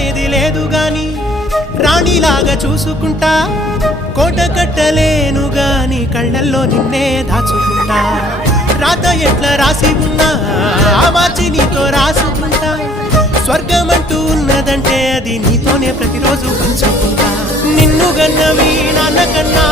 అమ్మేది లేదు గాని రాణిలాగా చూసుకుంటా కోట కట్టలేను గాని కళ్ళల్లో నిన్నే దాచుకుంటా రాత ఎట్లా రాసి ఉన్నా మార్చి నీతో రాసుకుంటా స్వర్గమంటూ ఉన్నదంటే అది నీతోనే ప్రతిరోజు పంచుకుంటా నిన్ను గన్నవి నాన్న కన్నా